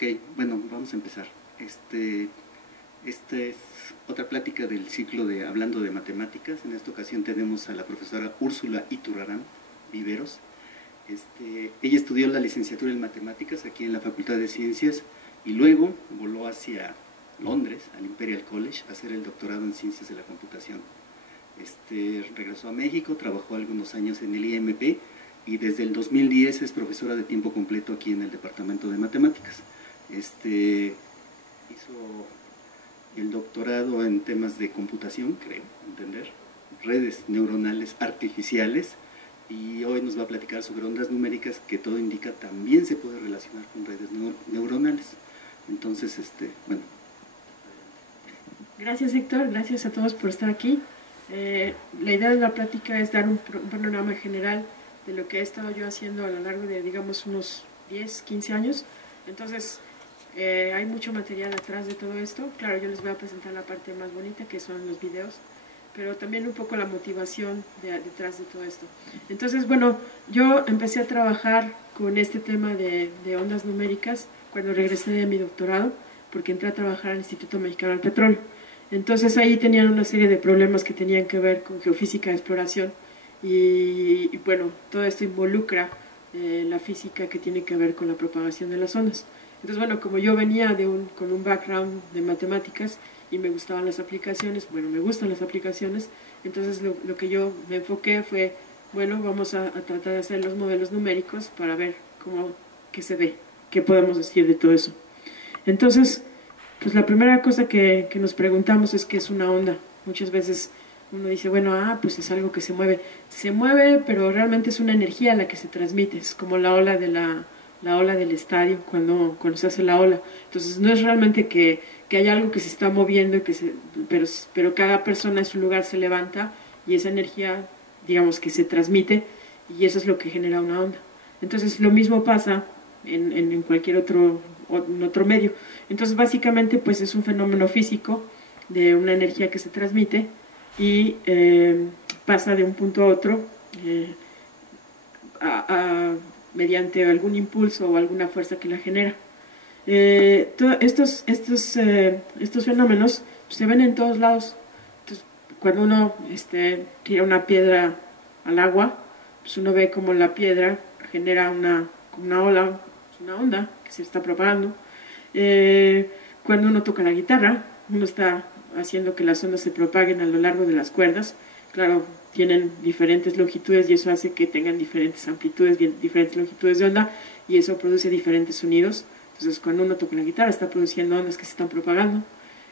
Ok, bueno, vamos a empezar. Esta es otra plática del ciclo de Hablando de Matemáticas. En esta ocasión tenemos a la profesora Úrsula Iturrarán Viveros. Ella estudió la licenciatura en Matemáticas aquí en la Facultad de Ciencias y luego voló hacia Londres, al Imperial College, a hacer el doctorado en Ciencias de la Computación. Regresó a México, trabajó algunos años en el IMP y desde el 2010 es profesora de tiempo completo aquí en el Departamento de Matemáticas. Hizo el doctorado en temas de computación, creo, entender, redes neuronales artificiales, y hoy nos va a platicar sobre ondas numéricas, que todo indica también se puede relacionar con redes neuronales. Entonces, bueno. Gracias, Héctor, gracias a todos por estar aquí. La idea de la plática es dar un panorama general de lo que he estado yo haciendo a lo largo de, digamos, unos 10, 15 años. Entonces, hay mucho material atrás de todo esto. Claro, yo les voy a presentar la parte más bonita, que son los videos, pero también un poco la motivación detrás de todo esto. Entonces, bueno, yo empecé a trabajar con este tema de ondas numéricas cuando regresé de mi doctorado, porque entré a trabajar al Instituto Mexicano del Petróleo. Entonces ahí tenían una serie de problemas que tenían que ver con geofísica de exploración y bueno, todo esto involucra la física que tiene que ver con la propagación de las ondas. Entonces, bueno, como yo venía con un background de matemáticas y me gustaban las aplicaciones, bueno, me gustan las aplicaciones, entonces lo que yo me enfoqué fue, bueno, vamos a tratar de hacer los modelos numéricos para ver qué se ve, qué podemos decir de todo eso. Entonces, pues la primera cosa que nos preguntamos es qué es una onda. Muchas veces uno dice, bueno, pues es algo que se mueve. Se mueve, pero realmente es una energía la que se transmite, es como la ola del estadio, cuando se hace la ola. Entonces no es realmente que haya algo que se está moviendo, pero cada persona en su lugar se levanta y esa energía, digamos, que se transmite, y eso es lo que genera una onda. Entonces lo mismo pasa en cualquier otro medio. Entonces básicamente pues es un fenómeno físico de una energía que se transmite y pasa de un punto a otro mediante algún impulso o alguna fuerza que la genera. Estos fenómenos se ven en todos lados. Entonces, cuando uno tira una piedra al agua, pues uno ve como la piedra genera una ola, una onda que se está propagando. Cuando uno toca la guitarra, uno está haciendo que las ondas se propaguen a lo largo de las cuerdas. Claro, tienen diferentes longitudes y eso hace que tengan diferentes amplitudes, diferentes longitudes de onda, y eso produce diferentes sonidos. Entonces, cuando uno toca la guitarra, está produciendo ondas que se están propagando.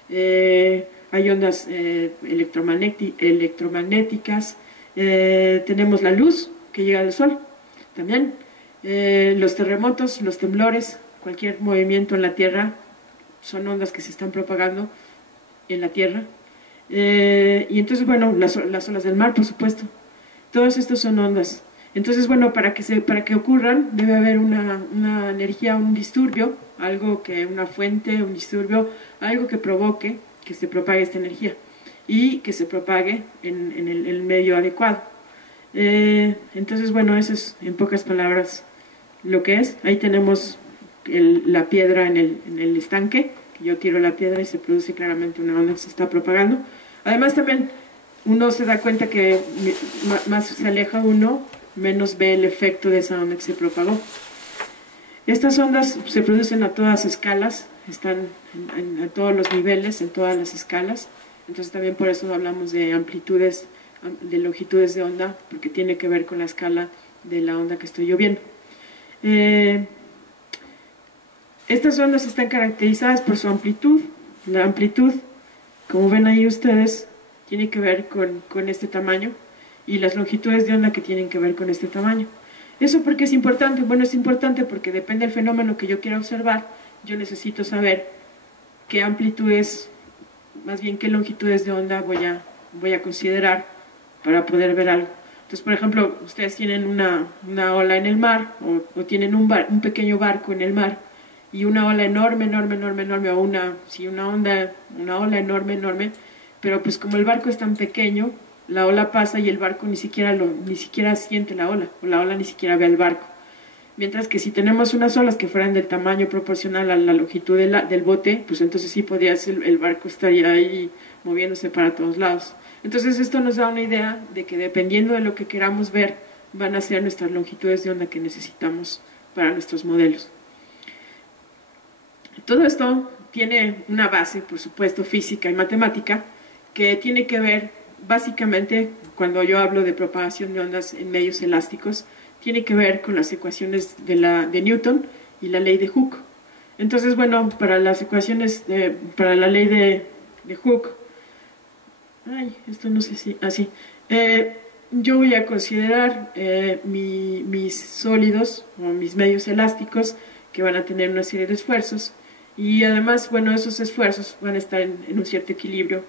Hay ondas electromagnéticas. Tenemos la luz que llega del sol también. Los terremotos, los temblores, cualquier movimiento en la Tierra son ondas que se están propagando en la Tierra. Y entonces, bueno, las olas del mar, por supuesto, todos estos son ondas. Entonces, bueno, para que ocurran debe haber una energía, un disturbio, una fuente, un disturbio, algo que provoque que se propague esta energía y que se propague en el medio adecuado. Entonces, bueno, eso es en pocas palabras lo que es. Ahí tenemos la piedra en el estanque, que yo tiro la piedra y se produce claramente una onda que se está propagando. Además, también uno se da cuenta que más se aleja uno, menos ve el efecto de esa onda que se propagó. Estas ondas se producen a todas escalas, están a todos los niveles, en todas las escalas. Entonces también por eso hablamos de amplitudes, de longitudes de onda, porque tiene que ver con la escala de la onda que estoy yo viendo. Estas ondas están caracterizadas por su amplitud. La amplitud, como ven ahí ustedes, tiene que ver con este tamaño, y las longitudes de onda que tienen que ver con este tamaño. ¿Eso por qué es importante? Bueno, es importante porque depende del fenómeno que yo quiera observar. Yo necesito saber qué amplitudes, más bien qué longitudes de onda voy a considerar para poder ver algo. Entonces, por ejemplo, ustedes tienen una ola en el mar, o tienen un pequeño barco en el mar, y una ola enorme, o una ola enorme, pero pues como el barco es tan pequeño, la ola pasa y el barco ni siquiera siente la ola, o la ola ni siquiera ve al barco. mientras que si tenemos unas olas que fueran del tamaño proporcional a la longitud del bote, pues entonces sí podría ser, el barco estaría ahí moviéndose para todos lados. Entonces esto nos da una idea de que dependiendo de lo que queramos ver, van a ser nuestras longitudes de onda que necesitamos para nuestros modelos. Todo esto tiene una base, por supuesto, física y matemática, que tiene que ver, básicamente, cuando yo hablo de propagación de ondas en medios elásticos, tiene que ver con las ecuaciones de Newton y la ley de Hooke. Entonces, bueno, para las ecuaciones, para la ley de Hooke, esto no sé si, así, yo voy a considerar mis sólidos o mis medios elásticos que van a tener una serie de esfuerzos y además, bueno, esos esfuerzos van a estar en un cierto equilibrio.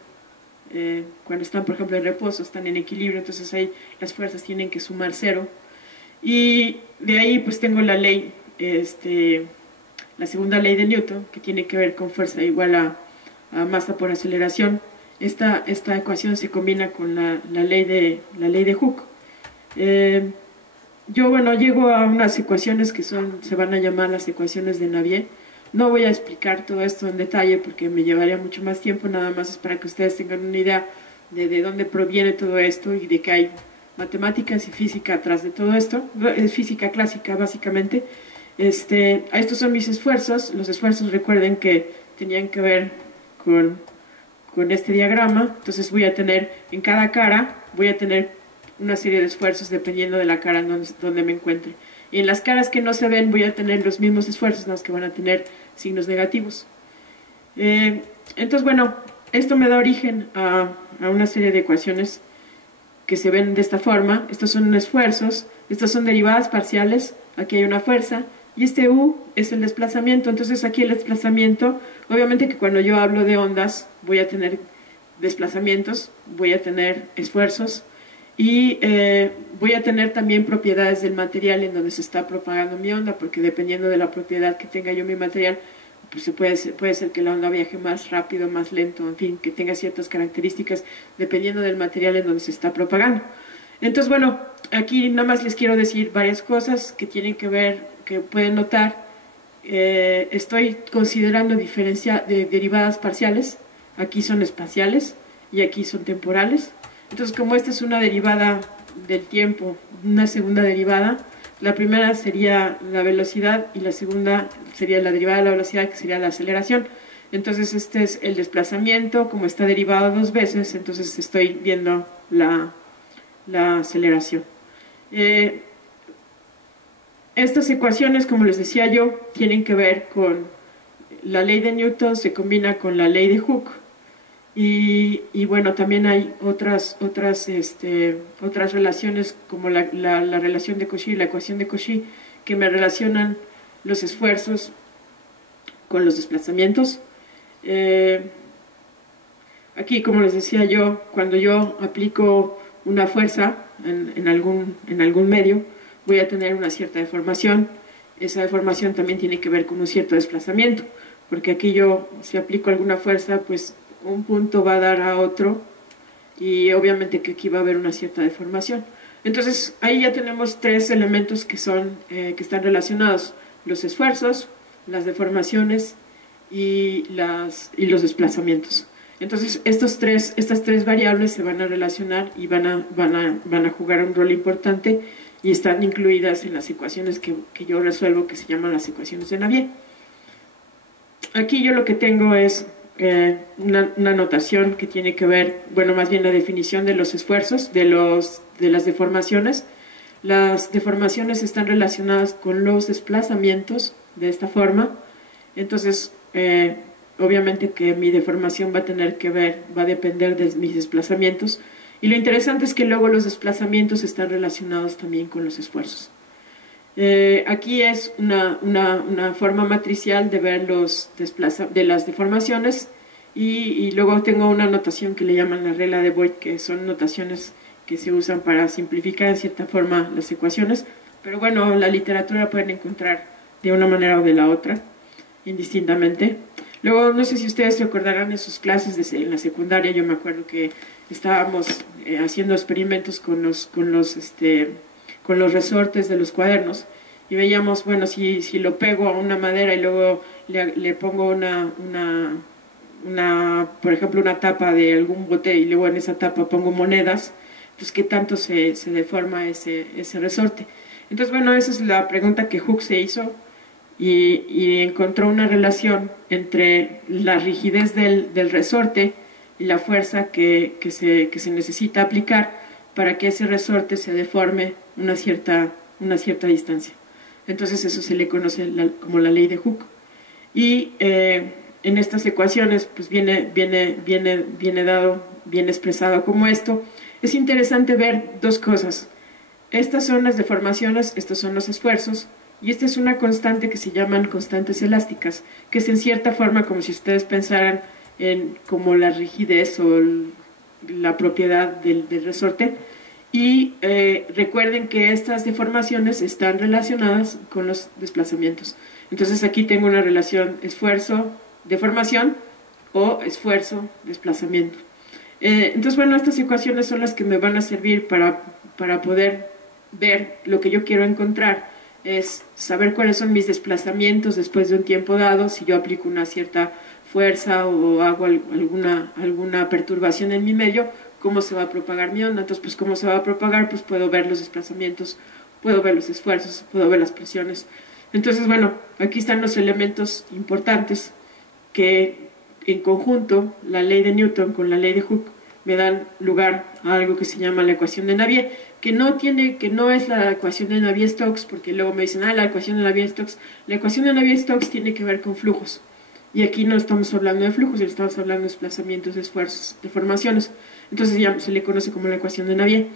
Cuando están, por ejemplo, en reposo, están en equilibrio, entonces ahí las fuerzas tienen que sumar cero. Y de ahí pues tengo la ley, la segunda ley de Newton, que tiene que ver con fuerza igual a masa por aceleración. Esta ecuación se combina con la ley de Hooke. Yo, bueno, llego a unas ecuaciones que se van a llamar las ecuaciones de Navier. No voy a explicar todo esto en detalle porque me llevaría mucho más tiempo, nada más es para que ustedes tengan una idea de dónde proviene todo esto y de que hay matemáticas y física atrás de todo esto, es física clásica básicamente. Estos son mis esfuerzos. Los esfuerzos, recuerden que tenían que ver con este diagrama. Entonces voy a tener en cada cara, voy a tener una serie de esfuerzos dependiendo de la cara donde me encuentre. Y en las caras que no se ven voy a tener los mismos esfuerzos, los que van a tener signos negativos. Entonces, bueno, esto me da origen a una serie de ecuaciones que se ven de esta forma. Estos son esfuerzos, estas son derivadas parciales, aquí hay una fuerza, y este U es el desplazamiento. Entonces aquí el desplazamiento, obviamente que cuando yo hablo de ondas voy a tener desplazamientos, voy a tener esfuerzos, y voy a tener también propiedades del material en donde se está propagando mi onda, porque dependiendo de la propiedad que tenga yo mi material, pues puede ser que la onda viaje más rápido, más lento, en fin, que tenga ciertas características dependiendo del material en donde se está propagando. Entonces, bueno, aquí nada más les quiero decir varias cosas que tienen que ver, que pueden notar. Estoy considerando derivadas parciales, aquí son espaciales y aquí son temporales. Entonces, como esta es una derivada del tiempo, una segunda derivada, la primera sería la velocidad y la segunda sería la derivada de la velocidad, que sería la aceleración. Entonces, este es el desplazamiento, como está derivado dos veces, entonces estoy viendo la aceleración. Estas ecuaciones, como les decía yo, tienen que ver con la ley de Newton, se combina con la ley de Hooke. Y bueno, también hay otras relaciones como la relación de Cauchy y la ecuación de Cauchy, que me relacionan los esfuerzos con los desplazamientos. Aquí, como les decía yo, cuando yo aplico una fuerza en algún medio, voy a tener una cierta deformación. Esa deformación también tiene que ver con un cierto desplazamiento, porque aquí yo, si aplico alguna fuerza, pues un punto va a dar a otro, y obviamente que aquí va a haber una cierta deformación. Entonces ahí ya tenemos tres elementos que están relacionados: los esfuerzos, las deformaciones y los desplazamientos. Entonces estas tres variables se van a relacionar y van a jugar un rol importante, y están incluidas en las ecuaciones que yo resuelvo, que se llaman las ecuaciones de Navier. Aquí yo lo que tengo es una notación que tiene que ver, bueno, más bien la definición de los esfuerzos, de las deformaciones. Las deformaciones están relacionadas con los desplazamientos de esta forma. Entonces, obviamente que mi deformación va a depender de mis desplazamientos. Y lo interesante es que luego los desplazamientos están relacionados también con los esfuerzos. Aquí es una forma matricial de ver de las deformaciones, y luego tengo una notación que le llaman la regla de Voigt, que son notaciones que se usan para simplificar en cierta forma las ecuaciones, pero bueno, la literatura pueden encontrar de una manera o de la otra, indistintamente. Luego, no sé si ustedes se acordarán de sus clases en la secundaria. Yo me acuerdo que estábamos haciendo experimentos con los resortes de los cuadernos, y veíamos, bueno, si lo pego a una madera y luego le pongo por ejemplo, una tapa de algún bote y luego en esa tapa pongo monedas, pues qué tanto se deforma ese resorte. Entonces, bueno, esa es la pregunta que Hooke se hizo y encontró una relación entre la rigidez del resorte y la fuerza que se necesita aplicar para que ese resorte se deforme una cierta distancia. Entonces eso se le conoce como la ley de Hooke. Y en estas ecuaciones pues viene dado, viene expresado como esto. Es interesante ver dos cosas. Estas son las deformaciones, estos son los esfuerzos, y esta es una constante que se llaman constantes elásticas, que es en cierta forma como si ustedes pensaran en como la rigidez o la propiedad del resorte. Y recuerden que estas deformaciones están relacionadas con los desplazamientos. Entonces aquí tengo una relación esfuerzo-deformación o esfuerzo-desplazamiento. Entonces, bueno, estas ecuaciones son las que me van a servir para poder ver lo que yo quiero encontrar. Es saber cuáles son mis desplazamientos después de un tiempo dado, si yo aplico una cierta fuerza o hago alguna perturbación en mi medio, cómo se va a propagar mi onda. Entonces, pues cómo se va a propagar, pues puedo ver los desplazamientos, puedo ver los esfuerzos, puedo ver las presiones. Entonces, bueno, aquí están los elementos importantes que en conjunto, la ley de Newton con la ley de Hooke me dan lugar a algo que se llama la ecuación de Navier, que no es la ecuación de Navier-Stokes, porque luego me dicen, la ecuación de Navier-Stokes. La ecuación de Navier-Stokes tiene que ver con flujos. Y aquí no estamos hablando de flujos, estamos hablando de desplazamientos, esfuerzos, deformaciones. Entonces ya se le conoce como la ecuación de Navier.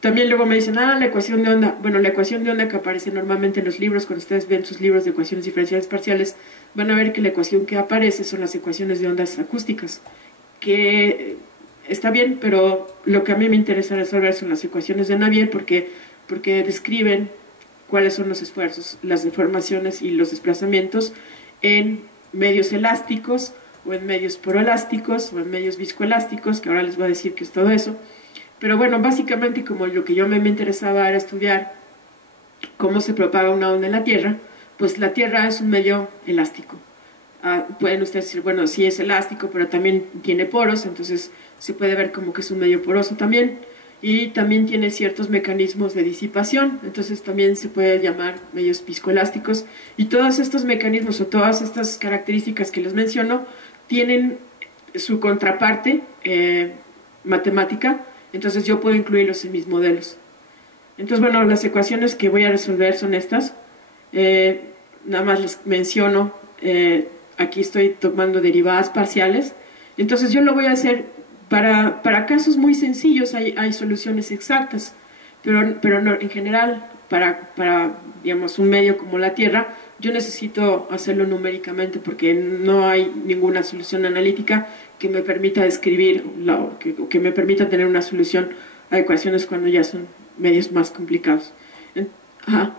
También luego me dicen, la ecuación de onda. Bueno, la ecuación de onda que aparece normalmente en los libros, cuando ustedes ven sus libros de ecuaciones diferenciales parciales, van a ver que la ecuación que aparece son las ecuaciones de ondas acústicas, que está bien, pero lo que a mí me interesa resolver son las ecuaciones de Navier porque describen cuáles son los esfuerzos, las deformaciones y los desplazamientos en medios elásticos o en medios poroelásticos o en medios viscoelásticos, que ahora les voy a decir qué es todo eso. Pero bueno, básicamente como lo que yo me interesaba era estudiar cómo se propaga una onda en la Tierra, pues la Tierra es un medio elástico. Pueden ustedes decir, bueno, sí es elástico, pero también tiene poros, entonces se puede ver como que es un medio poroso también. Y también tiene ciertos mecanismos de disipación, entonces también se puede llamar medios viscoelásticos. Y todos estos mecanismos o todas estas características que les menciono tienen su contraparte matemática, entonces yo puedo incluirlos en mis modelos. Entonces, bueno, las ecuaciones que voy a resolver son estas. Nada más les menciono, aquí estoy tomando derivadas parciales. Entonces yo lo voy a hacer para casos muy sencillos, hay soluciones exactas, pero no, en general, digamos, un medio como la Tierra, yo necesito hacerlo numéricamente porque no hay ninguna solución analítica que me permita describir, que me permita tener una solución a ecuaciones cuando ya son medios más complicados. Ajá.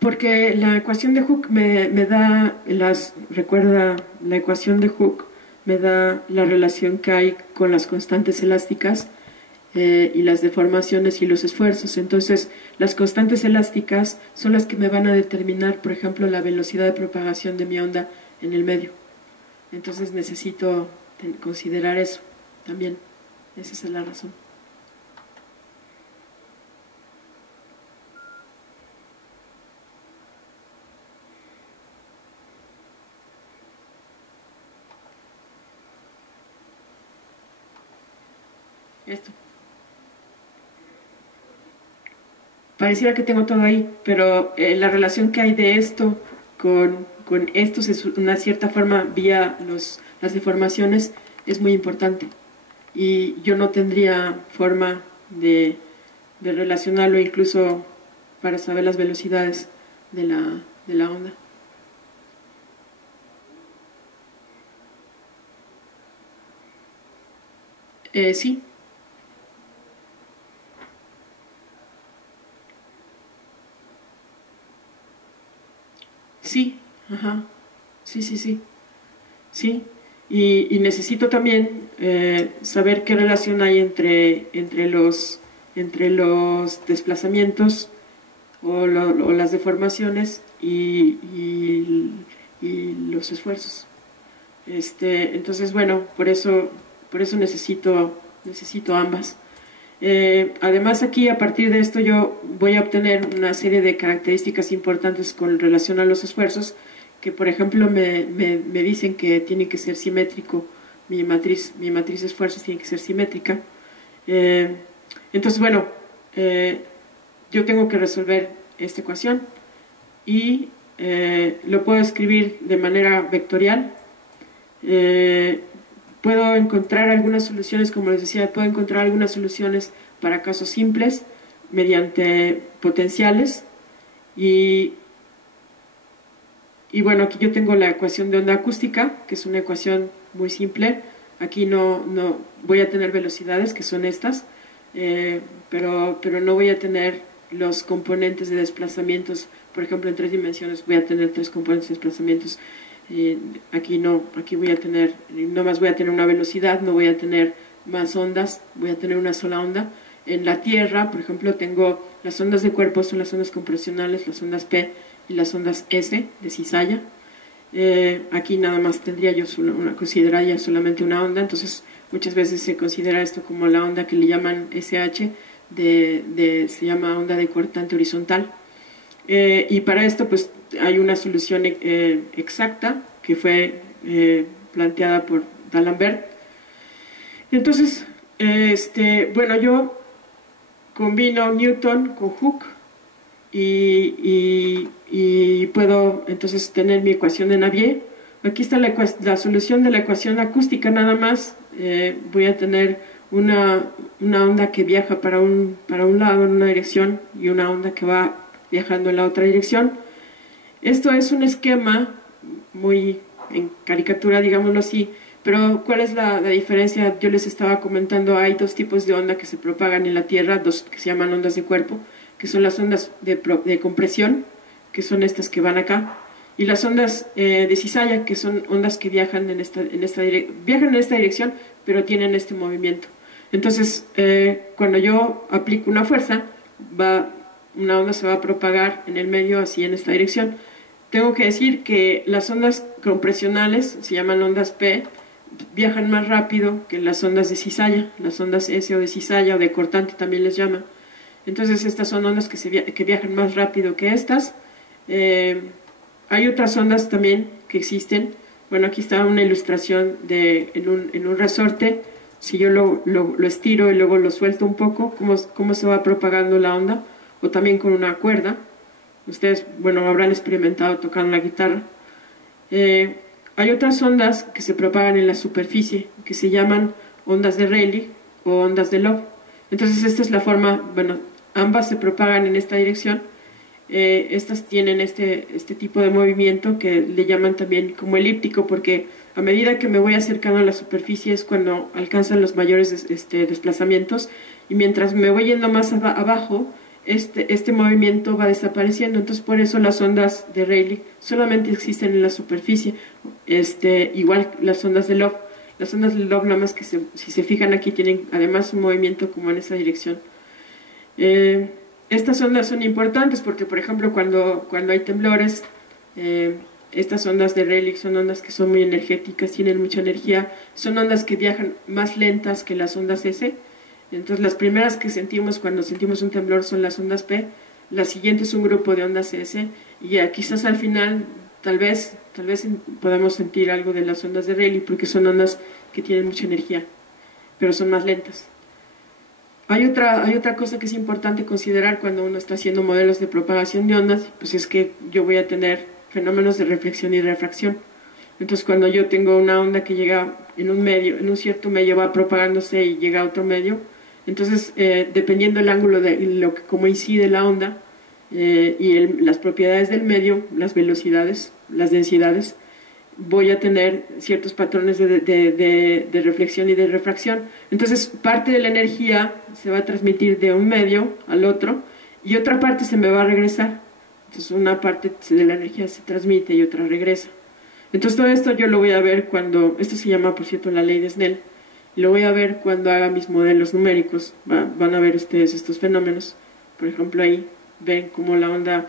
Porque la ecuación de Hooke me da recuerda, la ecuación de Hooke me da la relación que hay con las constantes elásticas y las deformaciones y los esfuerzos. Entonces, las constantes elásticas son las que me van a determinar, por ejemplo, la velocidad de propagación de mi onda en el medio. Entonces necesito considerar eso también. Esa es la razón. Esto. Pareciera que tengo todo ahí, pero la relación que hay de esto con estos es una cierta forma vía las deformaciones es muy importante. Y yo no tendría forma de relacionarlo incluso para saber las velocidades de la onda. Sí. Sí, ajá, sí, sí, sí, sí. Y necesito también saber qué relación hay entre los desplazamientos o las deformaciones y los esfuerzos. Entonces, bueno, por eso necesito ambas. Además, aquí, a partir de esto, yo voy a obtener una serie de características importantes con relación a los esfuerzos, que, por ejemplo, me dicen que tiene que ser simétrico, mi matriz de esfuerzos tiene que ser simétrica. Eh, entonces, bueno, yo tengo que resolver esta ecuación y lo puedo escribir de manera vectorial. Puedo encontrar algunas soluciones, como les decía, puedo encontrar algunas soluciones para casos simples mediante potenciales y bueno, aquí yo tengo la ecuación de onda acústica, que es una ecuación muy simple. Aquí no voy a tener velocidades, que son estas, pero no voy a tener los componentes de desplazamientos. Por ejemplo, en 3 dimensiones voy a tener 3 componentes de desplazamientos. Aquí no, aquí voy a tener, nomás voy a tener una velocidad, no voy a tener más ondas, voy a tener una sola onda. En la Tierra, por ejemplo, tengo las ondas de cuerpo, son las ondas compresionales, las ondas P y las ondas S de cizalla. Aquí nada más tendría yo consideraría solamente una onda, entonces muchas veces se considera esto como la onda que le llaman SH, se llama onda de cortante horizontal. Y para esto pues hay una solución exacta que fue planteada por D'Alembert. Entonces, bueno, yo combino Newton con Hooke y puedo entonces tener mi ecuación de Navier. Aquí está la solución de la ecuación acústica nada más. Voy a tener una onda que viaja para un lado en una dirección y una onda que va viajando en la otra dirección. Esto es un esquema muy en caricatura, digámoslo así, pero ¿cuál es la diferencia? Yo les estaba comentando, hay 2 tipos de onda que se propagan en la Tierra, 2 que se llaman ondas de cuerpo, que son las ondas de compresión, que son estas que van acá, y las ondas de cizalla, que son ondas que viajan en esta dirección, pero tienen este movimiento. Entonces, cuando yo aplico una fuerza, una onda se va a propagar en el medio, así en esta dirección. Tengo que decir que las ondas compresionales, se llaman ondas P, viajan más rápido que las ondas de cizalla, las ondas S o de cizalla o de cortante también les llaman. Entonces estas son ondas que viajan más rápido que estas. Hay otras ondas también que existen. Bueno, aquí está una ilustración en un resorte. Si yo lo estiro y luego lo suelto un poco, cómo se va propagando la onda, o también con una cuerda. Ustedes, bueno, habrán experimentado tocando la guitarra. Hay otras ondas que se propagan en la superficie, que se llaman ondas de Rayleigh o ondas de Love. Entonces esta es la forma, bueno, ambas se propagan en esta dirección. Estas tienen este tipo de movimiento que le llaman también como elíptico, porque a medida que me voy acercando a la superficie es cuando alcanzan los mayores desplazamientos, y mientras me voy yendo más abajo, este movimiento va desapareciendo. Entonces por eso las ondas de Rayleigh solamente existen en la superficie, igual las ondas de Love. Las ondas de Love, nada más que si se fijan aquí, tienen además un movimiento como en esa dirección. Estas ondas son importantes porque, por ejemplo, cuando hay temblores, estas ondas de Rayleigh son ondas que son muy energéticas, tienen mucha energía, son ondas que viajan más lentas que las ondas S. Entonces las primeras que sentimos cuando sentimos un temblor son las ondas P, la siguiente es un grupo de ondas S, y ya quizás al final tal vez podamos sentir algo de las ondas de Rayleigh, porque son ondas que tienen mucha energía, pero son más lentas. Hay otra cosa que es importante considerar cuando uno está haciendo modelos de propagación de ondas, pues es que yo voy a tener fenómenos de reflexión y refracción. Entonces cuando yo tengo una onda que llega en un cierto medio, va propagándose y llega a otro medio, entonces dependiendo del ángulo de cómo incide la onda y las propiedades del medio, las velocidades, las densidades, voy a tener ciertos patrones de reflexión y de refracción. Entonces parte de la energía se va a transmitir de un medio al otro y otra parte se me va a regresar. Entonces una parte de la energía se transmite y otra regresa. Entonces todo esto yo lo voy a ver cuando, esto se llama por cierto la ley de Snell, lo voy a ver cuando haga mis modelos numéricos. Van a ver ustedes estos fenómenos. Por ejemplo, ahí ven cómo la onda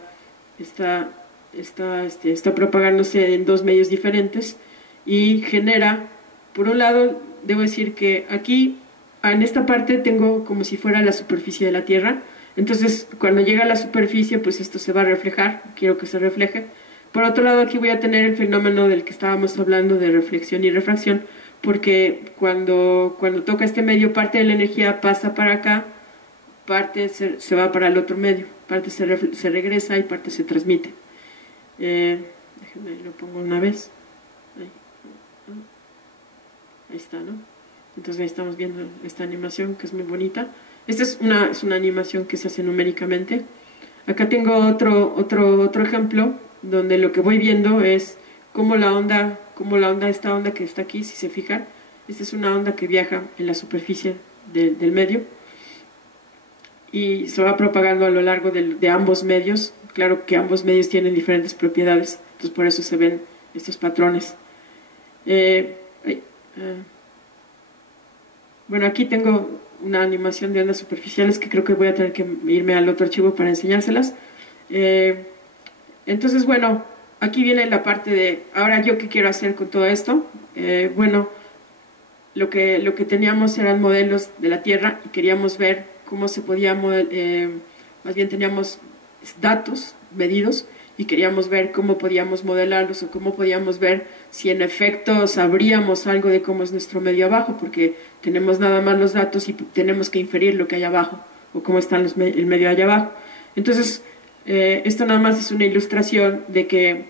está propagándose en dos medios diferentes y genera, por un lado, debo decir que aquí, en esta parte, tengo como si fuera la superficie de la Tierra. Entonces, cuando llega a la superficie, pues esto se va a reflejar, quiero que se refleje. Por otro lado, aquí voy a tener el fenómeno del que estábamos hablando de reflexión y refracción, porque cuando toca este medio, parte de la energía pasa para acá, parte se va para el otro medio, parte se regresa y parte se transmite. Déjenme, lo pongo una vez. Ahí está, ¿no? Entonces ahí estamos viendo esta animación que es muy bonita. Esta es una animación que se hace numéricamente. Acá tengo otro ejemplo donde lo que voy viendo es cómo esta onda que está aquí, si se fijan, esta es una onda que viaja en la superficie del medio y se va propagando a lo largo de ambos medios. Claro que ambos medios tienen diferentes propiedades, entonces por eso se ven estos patrones. Bueno, aquí tengo una animación de ondas superficiales que creo que voy a tener que irme al otro archivo para enseñárselas. Entonces, bueno, aquí viene la parte de, ahora yo qué quiero hacer con todo esto. Bueno, lo que teníamos eran modelos de la Tierra y queríamos ver cómo se podía más bien teníamos datos medidos y queríamos ver cómo podíamos modelarlos o cómo podíamos ver si en efecto sabríamos algo de cómo es nuestro medio abajo, porque tenemos nada más los datos y tenemos que inferir lo que hay abajo o cómo está el medio allá abajo. Entonces, esto nada más es una ilustración de que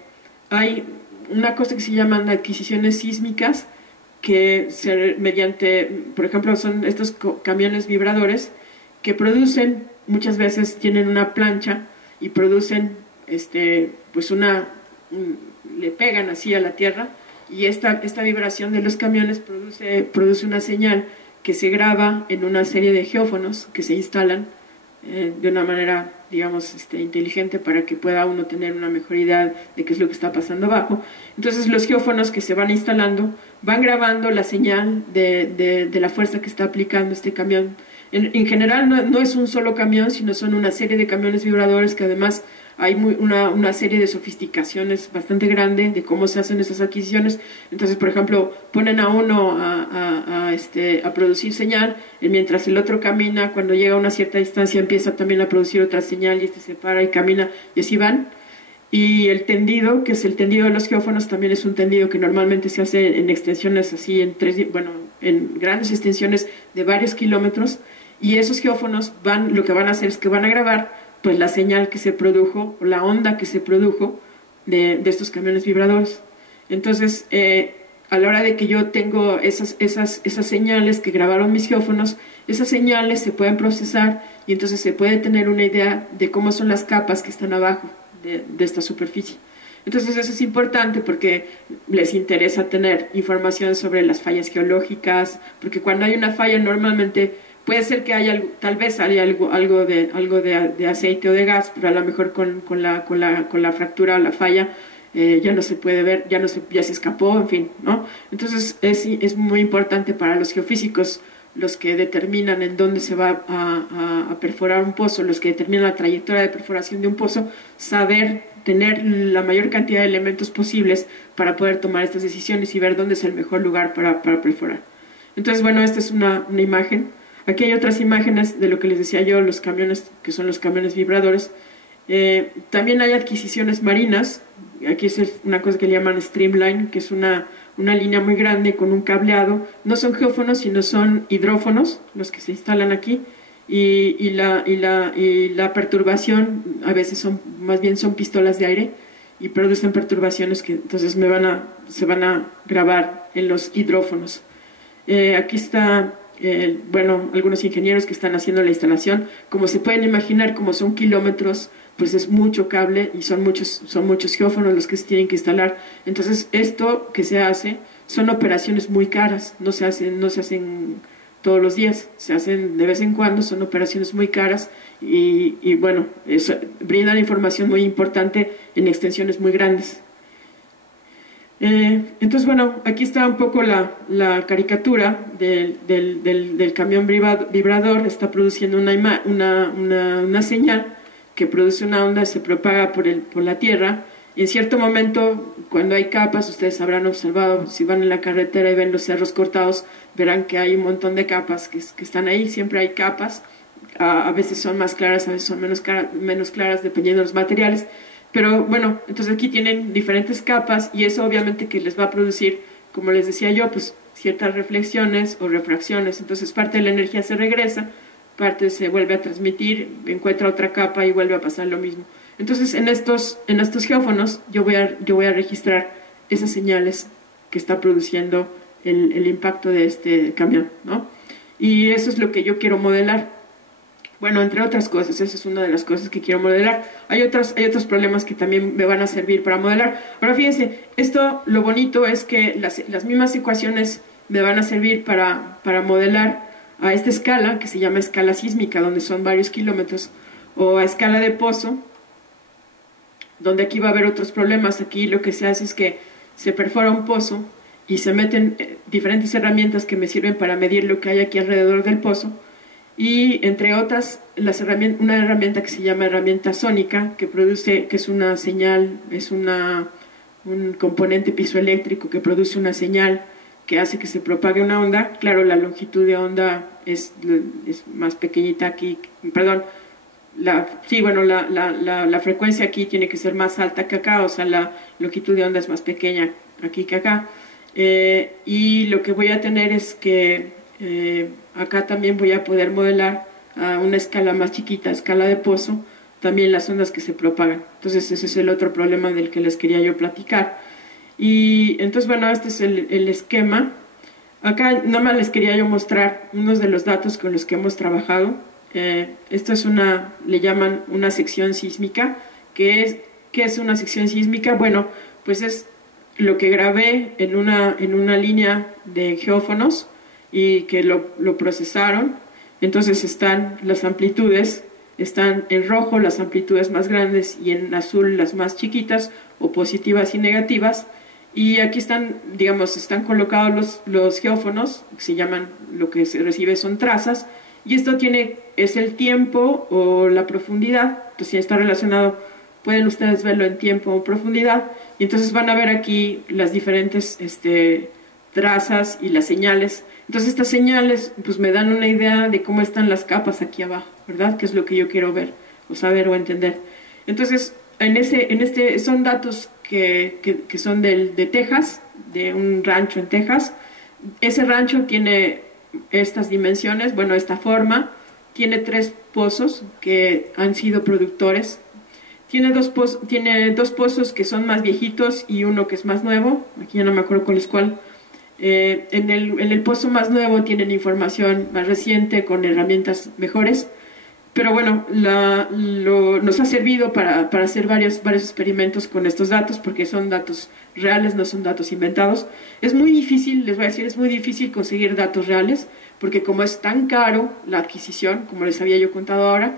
hay una cosa que se llaman adquisiciones sísmicas, que mediante, por ejemplo, son estos camiones vibradores que producen, muchas veces tienen una plancha y producen pues le pegan así a la tierra y esta vibración de los camiones produce una señal que se graba en una serie de geófonos que se instalan de una manera, digamos, inteligente para que pueda uno tener una mejor idea de qué es lo que está pasando abajo. Entonces los geófonos que se van instalando van grabando la señal de la fuerza que está aplicando este camión. En general no es un solo camión, sino son una serie de camiones vibradores que además hay una serie de sofisticaciones bastante grande de cómo se hacen esas adquisiciones. Entonces, por ejemplo, ponen a uno a producir señal, y mientras el otro camina, cuando llega a una cierta distancia empieza también a producir otra señal y se para y camina y así van. Y el tendido, que es el tendido de los geófonos, también es un tendido que normalmente se hace en extensiones así, en grandes extensiones de varios kilómetros, y esos geófonos lo que van a hacer es que van a grabar pues la señal que se produjo, o la onda que se produjo de estos camiones vibradores. Entonces, a la hora de que yo tengo esas señales que grabaron mis geófonos, esas señales se pueden procesar y entonces se puede tener una idea de cómo son las capas que están abajo de esta superficie. Entonces eso es importante porque les interesa tener información sobre las fallas geológicas, porque cuando hay una falla normalmente puede ser que haya, tal vez haya algo de aceite o de gas, pero a lo mejor con la fractura o la falla ya no se puede ver, ya se escapó, en fin, ¿no? Entonces es muy importante para los geofísicos, los que determinan en dónde se va a perforar un pozo, los que determinan la trayectoria de perforación de un pozo, tener la mayor cantidad de elementos posibles para poder tomar estas decisiones y ver dónde es el mejor lugar para perforar. Entonces, bueno, esta es una imagen. Aquí hay otras imágenes de lo que les decía yo, los camiones, que son los camiones vibradores. También hay adquisiciones marinas. Aquí es una cosa que le llaman streamline, que es una línea muy grande con un cableado. No son geófonos, sino son hidrófonos, los que se instalan aquí. Y la perturbación, a veces más bien son pistolas de aire y producen perturbaciones que entonces se van a grabar en los hidrófonos. Aquí está, algunos ingenieros que están haciendo la instalación. Como se pueden imaginar, como son kilómetros, pues es mucho cable y son muchos geófonos los que se tienen que instalar. Entonces esto que se hace son operaciones muy caras, no se hacen todos los días, se hacen de vez en cuando, son operaciones muy caras y bueno, eso, brindan información muy importante en extensiones muy grandes. Entonces, bueno, aquí está un poco la caricatura del camión vibrador. Está produciendo una señal que produce una onda, se propaga por la Tierra. En cierto momento, cuando hay capas, ustedes habrán observado, si van en la carretera y ven los cerros cortados, verán que hay un montón de capas que están ahí, siempre hay capas. A veces son más claras, a veces son menos claras, dependiendo de los materiales. Pero bueno, entonces aquí tienen diferentes capas y eso obviamente que les va a producir, como les decía yo, pues ciertas reflexiones o refracciones. Entonces parte de la energía se regresa, parte se vuelve a transmitir, encuentra otra capa y vuelve a pasar lo mismo. Entonces en estos geófonos yo voy a registrar esas señales que está produciendo el impacto de este camión, ¿no? Y eso es lo que yo quiero modelar. Bueno, entre otras cosas, esa es una de las cosas que quiero modelar. Hay otros problemas que también me van a servir para modelar. Ahora fíjense, lo bonito es que las mismas ecuaciones me van a servir para modelar a esta escala, que se llama escala sísmica, donde son varios kilómetros, o a escala de pozo, donde aquí va a haber otros problemas. Aquí lo que se hace es que se perfora un pozo y se meten diferentes herramientas que me sirven para medir lo que hay aquí alrededor del pozo. Y entre otras, una herramienta que se llama herramienta sónica, que es una señal, es un componente piezoeléctrico que produce una señal que hace que se propague una onda. Claro, la longitud de onda es más pequeñita aquí, perdón, la frecuencia aquí tiene que ser más alta que acá, o sea, la longitud de onda es más pequeña aquí que acá. Y lo que voy a tener es que acá también voy a poder modelar a una escala más chiquita, escala de pozo, también las ondas que se propagan. Entonces ese es el otro problema del que les quería yo platicar. Y entonces bueno, este es el esquema. Acá nada más les quería yo mostrar unos de los datos con los que hemos trabajado. Esto es le llaman una sección sísmica. ¿Qué es una sección sísmica? Bueno, pues es lo que grabé en una línea de geófonos y que lo procesaron. Entonces están las amplitudes, están en rojo las amplitudes más grandes y en azul las más chiquitas, o positivas y negativas. Y aquí están, digamos, están colocados los geófonos, que se llaman, lo que se recibe son trazas, y esto es el tiempo o la profundidad. Entonces si está relacionado, pueden ustedes verlo en tiempo o profundidad, y entonces van a ver aquí las diferentes trazas y las señales. Entonces estas señales pues me dan una idea de cómo están las capas aquí abajo, ¿verdad? Que es lo que yo quiero ver, o saber o entender. Entonces son datos que son de Texas, de un rancho en Texas. Ese rancho tiene estas dimensiones, bueno, esta forma, tiene 3 pozos que han sido productores. Tiene dos pozos que son más viejitos y uno que es más nuevo, aquí ya no me acuerdo cuál es cuál. En el pozo más nuevo tienen información más reciente con herramientas mejores, pero bueno, nos ha servido para hacer varios experimentos con estos datos, porque son datos reales, no son datos inventados. Es muy difícil, les voy a decir, es muy difícil conseguir datos reales, porque como es tan caro la adquisición, como les había yo contado ahora,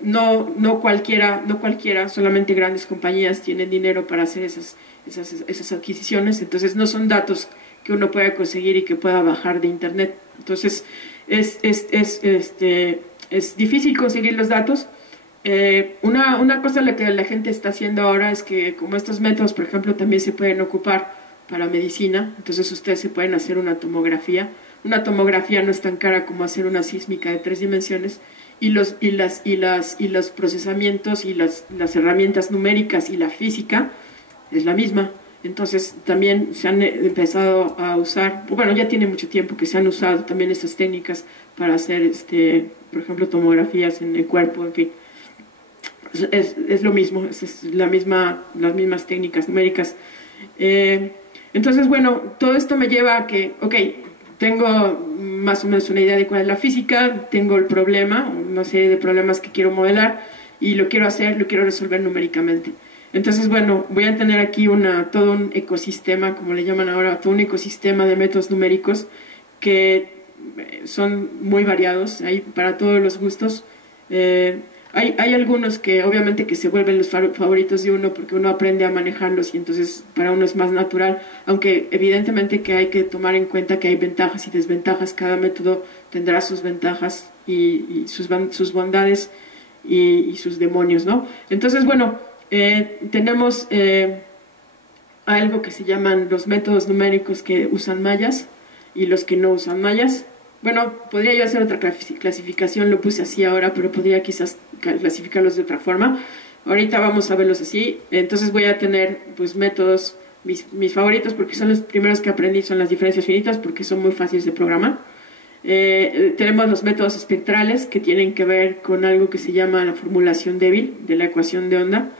no cualquiera, solamente grandes compañías tienen dinero para hacer esas adquisiciones. Entonces no son datos que uno pueda conseguir y que pueda bajar de internet. Entonces es difícil conseguir los datos. Una cosa que la gente está haciendo ahora es que, como estos métodos, por ejemplo, también se pueden ocupar para medicina, entonces ustedes se pueden hacer una tomografía. Una tomografía no es tan cara como hacer una sísmica de 3 dimensiones, y los procesamientos y las herramientas numéricas y la física es la misma. Entonces también se han empezado a usar, bueno, ya tiene mucho tiempo que se han usado también estas técnicas para hacer, por ejemplo, tomografías en el cuerpo, en fin. Es lo mismo, es las mismas técnicas numéricas. Entonces, bueno, todo esto me lleva a que, ok, tengo más o menos una idea de cuál es la física, tengo el problema, una serie de problemas que quiero modelar, y lo quiero resolver numéricamente. Entonces, bueno, voy a tener aquí todo un ecosistema, como le llaman ahora, todo un ecosistema de métodos numéricos que son muy variados, hay para todos los gustos. Hay algunos que obviamente que se vuelven los favoritos de uno porque uno aprende a manejarlos y entonces para uno es más natural, aunque evidentemente que hay que tomar en cuenta que hay ventajas y desventajas, cada método tendrá sus ventajas y sus bondades y sus demonios, ¿no? Entonces, bueno, tenemos algo que se llaman los métodos numéricos que usan mallas y los que no usan mallas. Bueno, podría yo hacer otra clasificación, lo puse así ahora, pero podría quizás clasificarlos de otra forma. Ahorita vamos a verlos así. Entonces voy a tener pues métodos, mis favoritos, porque son los primeros que aprendí, son las diferencias finitas, porque son muy fáciles de programar. Tenemos los métodos espectrales, que tienen que ver con algo que se llama la formulación débil de la ecuación de onda.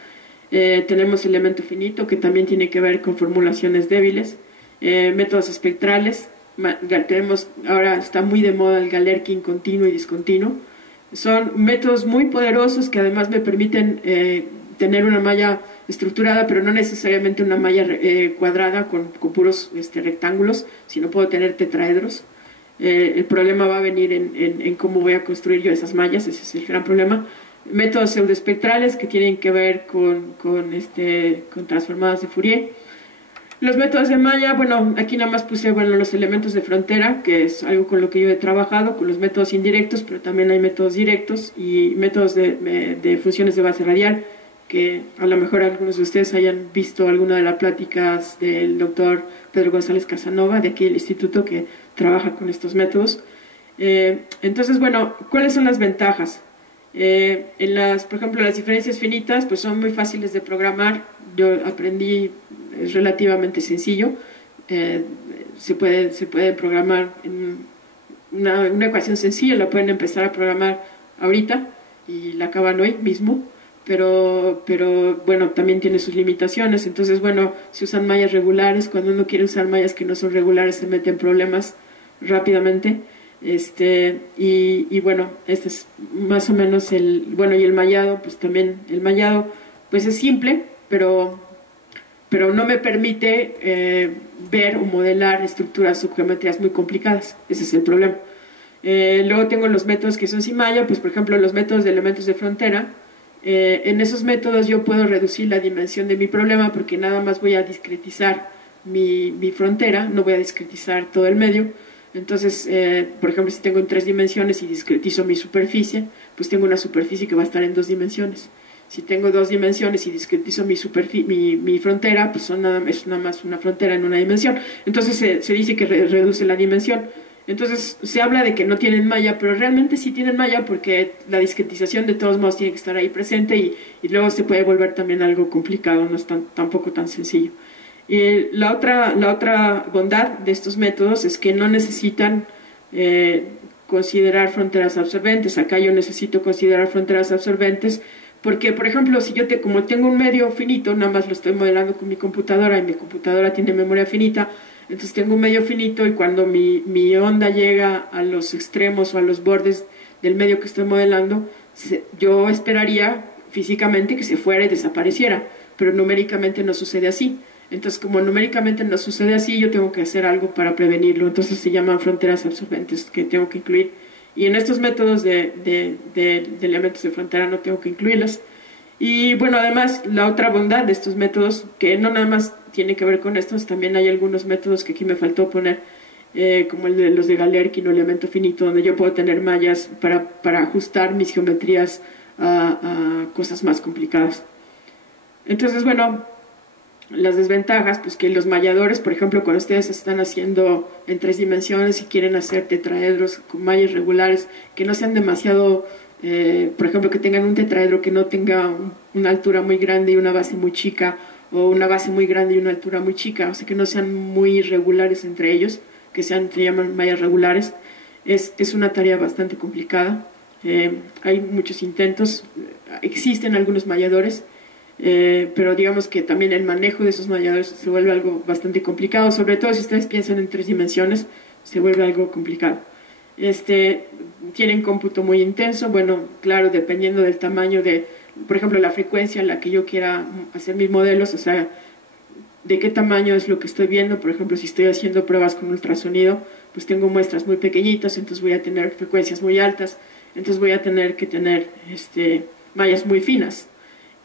Tenemos el elemento finito, que también tiene que ver con formulaciones débiles. Métodos espectrales, tenemos, ahora está muy de moda el Galerkin continuo y discontinuo. Son métodos muy poderosos que además me permiten tener una malla estructurada, pero no necesariamente una malla cuadrada con puros rectángulos, sino puedo tener tetraedros. El problema va a venir en cómo voy a construir yo esas mallas, ese es el gran problema. Métodos pseudoespectrales que tienen que ver con transformadas de Fourier. Los métodos de malla, bueno, aquí nada más puse los elementos de frontera, que es algo con lo que yo he trabajado, con los métodos indirectos, pero también hay métodos directos y métodos de funciones de base radial, que a lo mejor algunos de ustedes hayan visto alguna de las pláticas del doctor Pedro González Casanova, de aquí del instituto, que trabaja con estos métodos. Entonces, bueno, ¿cuáles son las ventajas? Por ejemplo, las diferencias finitas, pues son muy fáciles de programar. Yo aprendí, es relativamente sencillo. Se puede programar en una ecuación sencilla, la pueden empezar a programar ahorita y la acaban hoy mismo. Pero bueno, también tiene sus limitaciones. Entonces, bueno, se usan mallas regulares. Cuando uno quiere usar mallas que no son regulares, se meten problemas rápidamente. Y bueno, este es más o menos bueno, y el mallado, pues también, el mallado, pues es simple, pero no me permite ver o modelar estructuras o geometrías muy complicadas. Ese es el problema. Luego tengo los métodos que son sin malla, pues por ejemplo los métodos de elementos de frontera. En esos métodos yo puedo reducir la dimensión de mi problema porque nada más voy a discretizar mi frontera, no voy a discretizar todo el medio. Entonces, por ejemplo, si tengo en 3 dimensiones y discretizo mi superficie, pues tengo una superficie que va a estar en 2 dimensiones. Si tengo 2 dimensiones y discretizo mi frontera, pues es nada más una frontera en una dimensión. Entonces se dice que reduce la dimensión. Entonces se habla de que no tienen malla, pero realmente sí tienen malla porque la discretización de todos modos tiene que estar ahí presente y luego se puede volver también algo complicado, no es tampoco tan sencillo. Y la otra bondad de estos métodos es que no necesitan considerar fronteras absorbentes. Acá yo necesito considerar fronteras absorbentes porque, por ejemplo, si como tengo un medio finito, nada más lo estoy modelando con mi computadora y mi computadora tiene memoria finita, entonces tengo un medio finito y cuando mi onda llega a los extremos o a los bordes del medio que estoy modelando, yo esperaría físicamente que se fuera y desapareciera, pero numéricamente no sucede así. Entonces, como numéricamente no sucede así, yo tengo que hacer algo para prevenirlo. Entonces se llaman fronteras absorbentes que tengo que incluir. Y en estos métodos de elementos de frontera no tengo que incluirlas. Y bueno, además, la otra bondad de estos métodos, que no nada más tiene que ver con estos, también hay algunos métodos que aquí me faltó poner, como los de Galerkin o elemento finito, donde yo puedo tener mallas para ajustar mis geometrías a cosas más complicadas. Entonces, bueno, las desventajas, pues que los malladores, por ejemplo, cuando ustedes están haciendo en 3 dimensiones y quieren hacer tetraedros con mallas regulares, que no sean demasiado, por ejemplo, que tengan un tetraedro que no tenga una altura muy grande y una base muy chica, o una base muy grande y una altura muy chica, o sea, que no sean muy irregulares entre ellos, que se llaman mallas regulares, es una tarea bastante complicada. Hay muchos intentos, existen algunos malladores, pero digamos que también el manejo de esos malladores se vuelve algo bastante complicado, sobre todo si ustedes piensan en 3 dimensiones, se vuelve algo complicado. Tienen cómputo muy intenso, bueno, claro, dependiendo del tamaño por ejemplo, la frecuencia en la que yo quiera hacer mis modelos, o sea, de qué tamaño es lo que estoy viendo. Por ejemplo, si estoy haciendo pruebas con ultrasonido, pues tengo muestras muy pequeñitas, entonces voy a tener frecuencias muy altas, entonces voy a tener que tener mallas muy finas.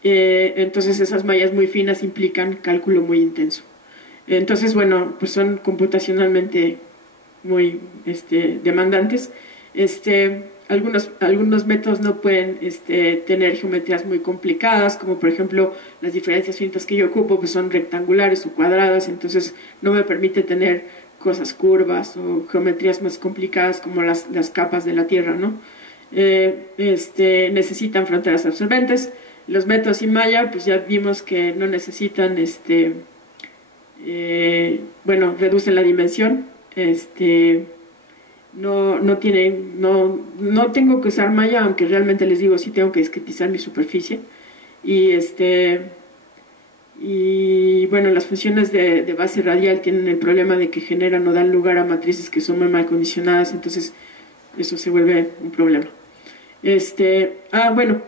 Entonces esas mallas muy finas implican cálculo muy intenso. Entonces, bueno, pues son computacionalmente muy demandantes. Algunos métodos no pueden tener geometrías muy complicadas, como por ejemplo las diferencias finitas que yo ocupo pues son rectangulares o cuadradas, entonces no me permite tener cosas curvas o geometrías más complicadas como las capas de la Tierra, ¿no? Necesitan fronteras absorbentes. Los métodos sin malla, pues ya vimos que no necesitan, bueno, reducen la dimensión, no tengo que usar malla, aunque realmente les digo sí tengo que esquetizar mi superficie. Y bueno, las funciones de base radial tienen el problema de que generan o dan lugar a matrices que son muy mal condicionadas, entonces eso se vuelve un problema. Bueno,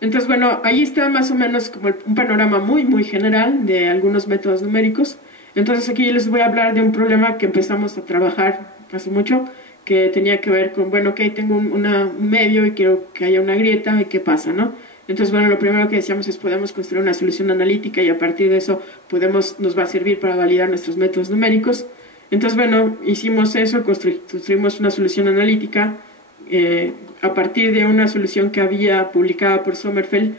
entonces bueno, ahí está más o menos como un panorama muy general de algunos métodos numéricos. Entonces aquí les voy a hablar de un problema que empezamos a trabajar hace mucho, que tenía que ver con, bueno, ok, tengo un medio y quiero que haya una grieta, ¿y qué pasa, no? Entonces, bueno, lo primero que decíamos es podemos construir una solución analítica y a partir de eso nos va a servir para validar nuestros métodos numéricos. Entonces, bueno, hicimos eso, construimos una solución analítica. A partir de una solución que había publicada por Sommerfeld,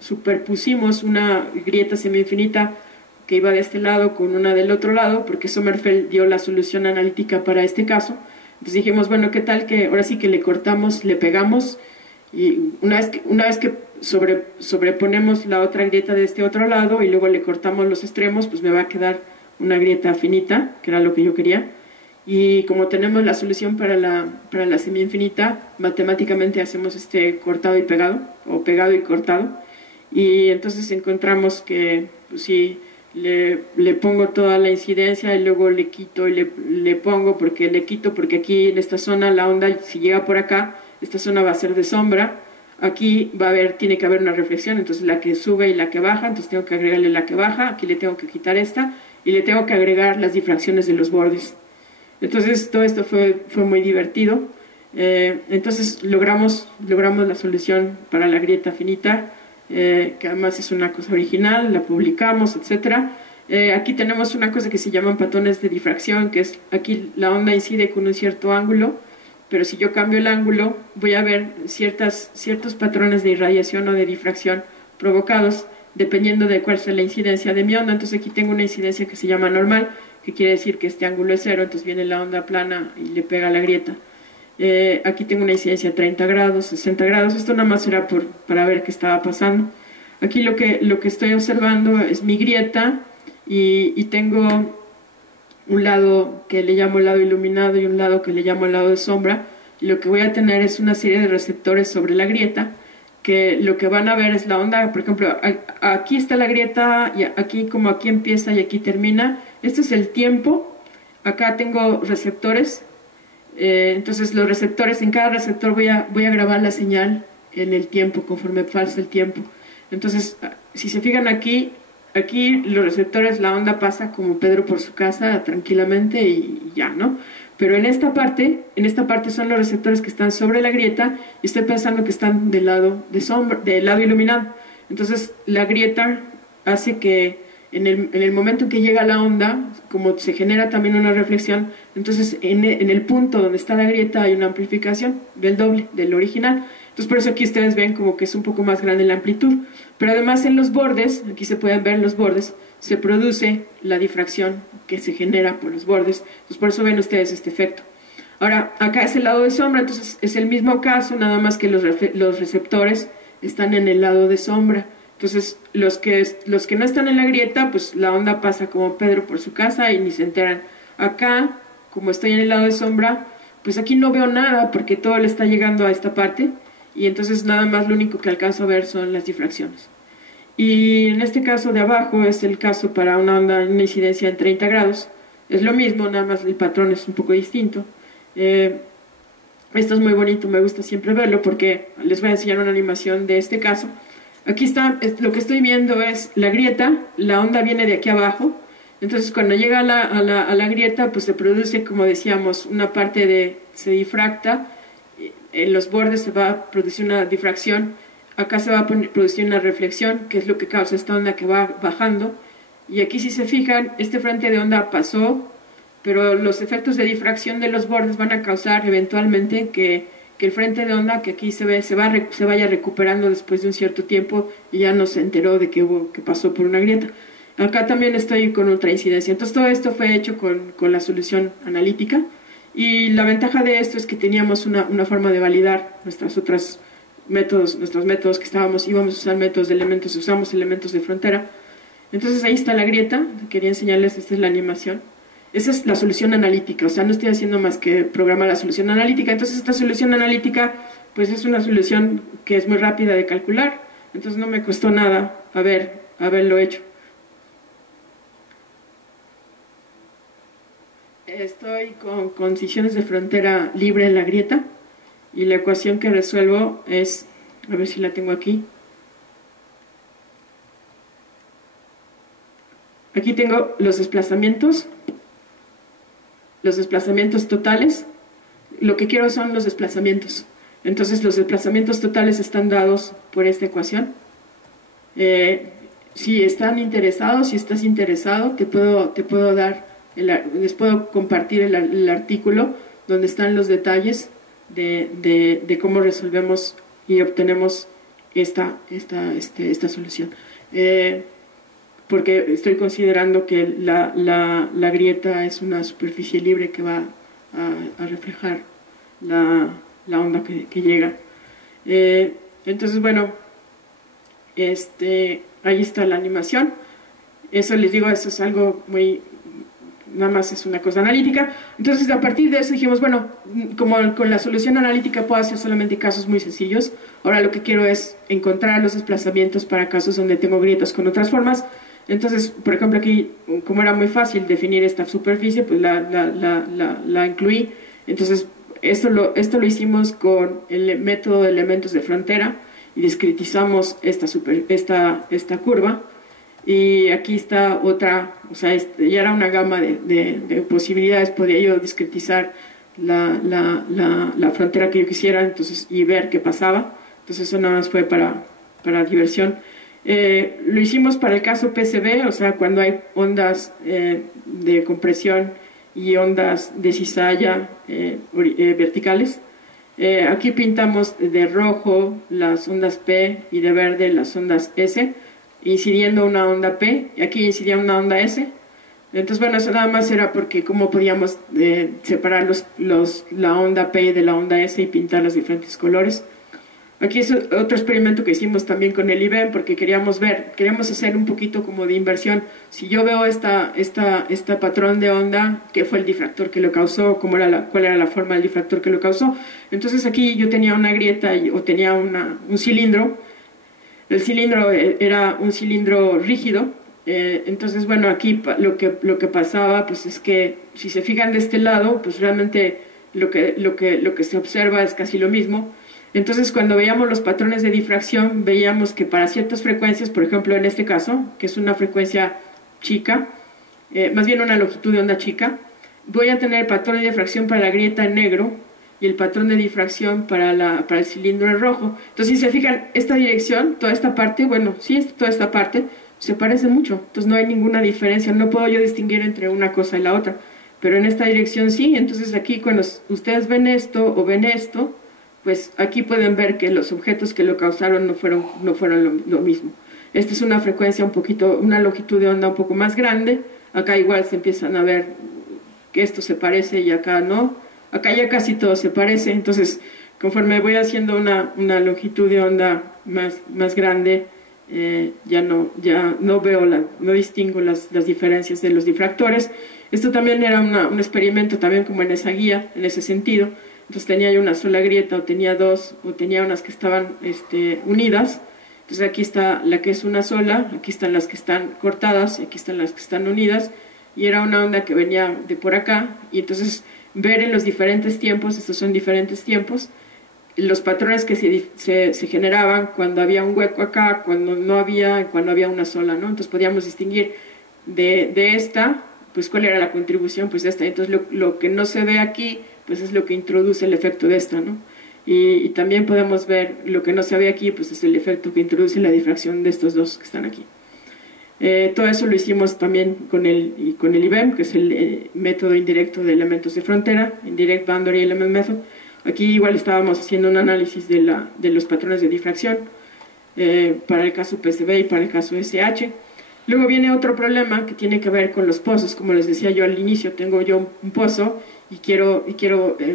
superpusimos una grieta semi-infinita que iba de este lado con una del otro lado, porque Sommerfeld dio la solución analítica para este caso. Entonces dijimos, bueno, ¿qué tal que ahora sí que le cortamos, le pegamos, y una vez que sobreponemos la otra grieta de este otro lado y luego le cortamos los extremos, pues me va a quedar una grieta finita, que era lo que yo quería. Y como tenemos la solución para la semi-infinita, matemáticamente hacemos cortado y pegado, o pegado y cortado, y entonces encontramos que pues, si le pongo toda la incidencia y luego le quito y le pongo, porque le quito porque aquí en esta zona la onda, si llega por acá, esta zona va a ser de sombra, aquí tiene que haber una reflexión, entonces la que sube y la que baja, entonces tengo que agregarle la que baja, aquí le tengo que quitar esta, y le tengo que agregar las difracciones de los bordes. Entonces todo esto fue muy divertido. Entonces logramos la solución para la grieta finita, que además es una cosa original, la publicamos, etc. Aquí tenemos una cosa que se llaman patrones de difracción, que es aquí la onda incide con un cierto ángulo, pero si yo cambio el ángulo voy a ver ciertos patrones de irradiación o de difracción provocados dependiendo de cuál sea la incidencia de mi onda. Entonces aquí tengo una incidencia que se llama normal, que quiere decir que este ángulo es cero, entonces viene la onda plana y le pega a la grieta. Aquí tengo una incidencia 30 grados, 60 grados, esto nada más era para ver qué estaba pasando. Aquí lo que estoy observando es mi grieta y tengo un lado que le llamo el lado iluminado y un lado que le llamo el lado de sombra, y lo que voy a tener es una serie de receptores sobre la grieta, que lo que van a ver es la onda. Por ejemplo, aquí está la grieta, y aquí como aquí empieza y aquí termina, este es el tiempo, acá tengo receptores, entonces los receptores, en cada receptor voy a grabar la señal en el tiempo, conforme pasa el tiempo. Entonces, si se fijan aquí los receptores, la onda pasa como Pedro por su casa tranquilamente y ya, ¿no? Pero en esta parte son los receptores que están sobre la grieta y estoy pensando que están del lado de sombra, del lado iluminado. Entonces la grieta hace que en el momento en que llega la onda, como se genera también una reflexión, entonces en el punto donde está la grieta hay una amplificación del doble del original. Entonces por eso aquí ustedes ven como que es un poco más grande la amplitud. Pero además en los bordes, aquí se pueden ver los bordes, se produce la difracción que se genera por los bordes. Entonces por eso ven ustedes este efecto. Ahora, acá es el lado de sombra, entonces es el mismo caso, nada más que los receptores están en el lado de sombra. Entonces los que no están en la grieta, pues la onda pasa como Pedro por su casa y ni se enteran. Acá, como estoy en el lado de sombra, pues aquí no veo nada porque todo le está llegando a esta parte, y entonces nada más lo único que alcanzo a ver son las difracciones. Y en este caso de abajo es el caso para una onda, una incidencia en 30 grados. Es lo mismo, nada más el patrón es un poco distinto. Esto es muy bonito, me gusta siempre verlo porque les voy a enseñar una animación de este caso. Aquí está, lo que estoy viendo es la grieta, la onda viene de aquí abajo, entonces cuando llega a la grieta, pues se produce, como decíamos, una parte se difracta, en los bordes se va a producir una difracción, acá se va a producir una reflexión, que es lo que causa esta onda que va bajando, y aquí si se fijan, este frente de onda pasó, pero los efectos de difracción de los bordes van a causar eventualmente que el frente de onda que aquí se ve se vaya recuperando después de un cierto tiempo y ya no se enteró de que pasó por una grieta. Acá también estoy con ultraincidencia. Entonces todo esto fue hecho con la solución analítica y la ventaja de esto es que teníamos una forma de validar nuestros métodos que íbamos a usar métodos de elementos, usamos elementos de frontera. Entonces ahí está la grieta, quería enseñarles, esta es la animación. Esa es la solución analítica, o sea, no estoy haciendo más que programar la solución analítica. Entonces esta solución analítica, pues es una solución que es muy rápida de calcular, entonces no me costó nada haberlo hecho. Estoy con condiciones de frontera libre en la grieta y la ecuación que resuelvo es, a ver si la tengo aquí. Aquí tengo los desplazamientos totales. Lo que quiero son los desplazamientos. Entonces los desplazamientos totales están dados por esta ecuación. Si están interesados, si estás interesado, te puedo dar, les puedo compartir el artículo donde están los detalles de cómo resolvemos y obtenemos esta solución. Porque estoy considerando que la grieta es una superficie libre que va a reflejar la onda que llega. Entonces, bueno, ahí está la animación. Eso les digo, eso es algo muy, nada más es una cosa analítica. Entonces, a partir de eso dijimos, bueno, como con la solución analítica puedo hacer solamente casos muy sencillos, ahora lo que quiero es encontrar los desplazamientos para casos donde tengo grietas con otras formas. Entonces, por ejemplo, aquí, como era muy fácil definir esta superficie, pues la incluí. Entonces, esto lo hicimos con el método de elementos de frontera y discretizamos esta curva. Y aquí está otra, o sea, ya era una gama de posibilidades, podía yo discretizar la frontera que yo quisiera, entonces, y ver qué pasaba. Entonces, eso nada más fue para diversión. Lo hicimos para el caso PCB, o sea, cuando hay ondas de compresión y ondas de cizalla verticales. Aquí pintamos de rojo las ondas P y de verde las ondas S, incidiendo una onda P, y aquí incidía una onda S. Entonces, bueno, eso nada más era porque cómo podíamos separar la onda P de la onda S y pintar los diferentes colores. Aquí es otro experimento que hicimos también con el IBM porque queríamos hacer un poquito como de inversión. Si yo veo este patrón de onda, ¿qué fue el difractor que lo causó? ¿Cuál era la forma del difractor que lo causó? Entonces aquí yo tenía una grieta o tenía un cilindro. El cilindro era un cilindro rígido. Entonces, bueno, aquí lo que pasaba pues es que si se fijan de este lado, pues realmente lo que se observa es casi lo mismo. Entonces, cuando veíamos los patrones de difracción, veíamos que para ciertas frecuencias, por ejemplo, en este caso, que es una frecuencia chica, más bien una longitud de onda chica, voy a tener el patrón de difracción para la grieta en negro y el patrón de difracción para el cilindro en rojo. Entonces, si se fijan, esta dirección, toda esta parte, bueno, sí, toda esta parte se parece mucho. Entonces, no hay ninguna diferencia, no puedo yo distinguir entre una cosa y la otra. Pero en esta dirección sí, entonces aquí cuando ustedes ven esto o ven esto, pues aquí pueden ver que los objetos que lo causaron no fueron lo mismo. Esta es una frecuencia una longitud de onda un poco más grande. Acá igual se empiezan a ver que esto se parece y acá no. Acá ya casi todo se parece. Entonces, conforme voy haciendo una longitud de onda más grande, ya no veo, no distingo las diferencias de los difractores. Esto también era un experimento también como en esa guía, en ese sentido. Entonces tenía yo una sola grieta o tenía dos o tenía unas que estaban unidas. Entonces aquí está la que es una sola, aquí están las que están cortadas y aquí están las que están unidas y era una onda que venía de por acá y entonces ver en los diferentes tiempos, estos son diferentes tiempos, los patrones que se generaban cuando había un hueco acá, cuando había una sola, ¿no? Entonces podíamos distinguir de esta, pues cuál era la contribución, pues de esta. Entonces lo que no se ve aquí, pues es lo que introduce el efecto de esta, ¿no? Y también podemos ver lo que no se ve aquí, pues es el efecto que introduce la difracción de estos dos que están aquí. Todo eso lo hicimos también con el IBEM, que es el método indirecto de elementos de frontera, Indirect Boundary Element Method. Aquí igual estábamos haciendo un análisis de los patrones de difracción para el caso PCB y para el caso SH. Luego viene otro problema que tiene que ver con los pozos. Como les decía yo al inicio, tengo yo un pozo y quiero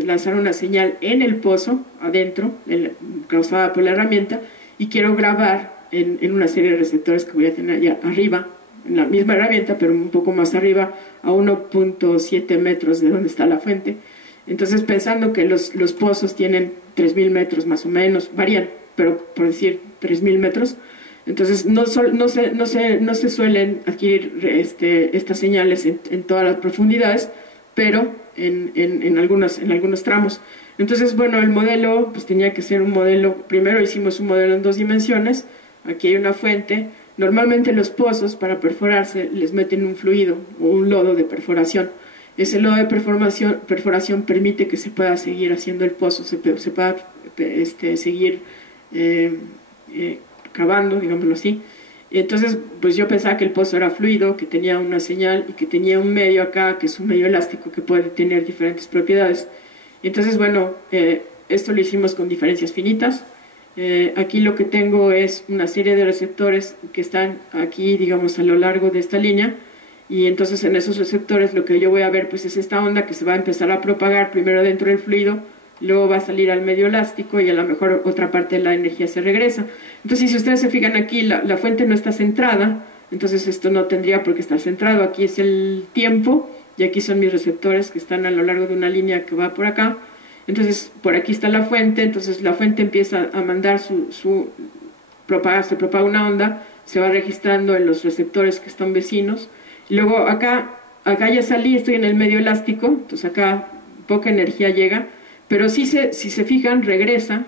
lanzar una señal en el pozo, adentro, causada por la herramienta, y quiero grabar en una serie de receptores que voy a tener allá arriba, en la misma herramienta, pero un poco más arriba, a 1.7 metros de donde está la fuente. Entonces, pensando que los pozos tienen 3.000 metros más o menos, varían, pero por decir 3.000 metros, entonces no se suelen adquirir estas señales en todas las profundidades, pero en algunos tramos. Entonces, bueno, el modelo pues tenía que ser un modelo, primero hicimos un modelo en 2 dimensiones, aquí hay una fuente. Normalmente los pozos para perforarse les meten un fluido o un lodo de perforación. Ese lodo de perforación permite que se pueda seguir haciendo el pozo, se pueda seguir cavando, digámoslo así. Entonces, pues yo pensaba que el pozo era fluido, que tenía una señal y que tenía un medio acá, que es un medio elástico que puede tener diferentes propiedades. Entonces, bueno, esto lo hicimos con diferencias finitas. Aquí lo que tengo es una serie de receptores que están aquí, digamos, a lo largo de esta línea, y entonces en esos receptores lo que yo voy a ver pues es esta onda que se va a empezar a propagar primero dentro del fluido, luego va a salir al medio elástico y a lo mejor otra parte de la energía se regresa. Entonces, si ustedes se fijan aquí, la fuente no está centrada, entonces esto no tendría por qué estar centrado. Aquí es el tiempo y aquí son mis receptores que están a lo largo de una línea que va por acá. Entonces, por aquí está la fuente, entonces la fuente empieza a mandar se propaga una onda, se va registrando en los receptores que están vecinos. Luego acá ya salí, estoy en el medio elástico, entonces acá poca energía llega, pero si se fijan, regresa.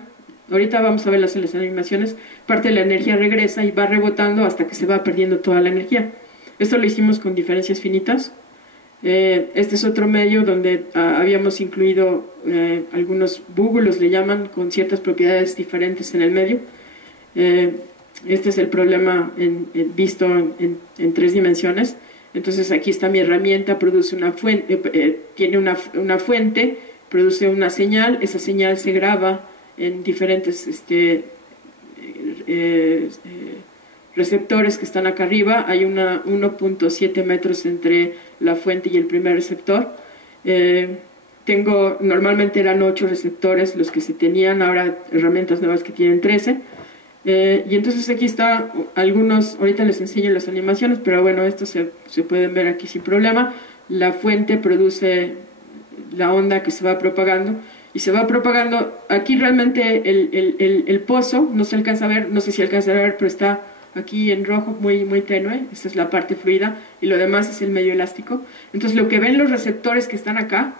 Ahorita vamos a ver las animaciones, parte de la energía regresa y va rebotando hasta que se va perdiendo toda la energía. Esto lo hicimos con diferencias finitas. Este es otro medio donde habíamos incluido algunos búbulos, le llaman, con ciertas propiedades diferentes en el medio. Este es el problema visto en 3 dimensiones. Entonces aquí está mi herramienta, produce una fuente, tiene una fuente, produce una señal, esa señal se graba en diferentes receptores que están acá arriba. Hay 1.7 metros entre la fuente y el primer receptor. Normalmente eran 8 receptores los que se tenían, ahora herramientas nuevas que tienen 13. Y entonces aquí está algunos, ahorita les enseño las animaciones, pero bueno, estos se pueden ver aquí sin problema. La fuente produce la onda que se va propagando, y se va propagando. Aquí realmente el pozo no se alcanza a ver, no sé si alcanza a ver, pero está aquí en rojo muy, muy tenue. Esta es la parte fluida y lo demás es el medio elástico. Entonces lo que ven los receptores que están acá,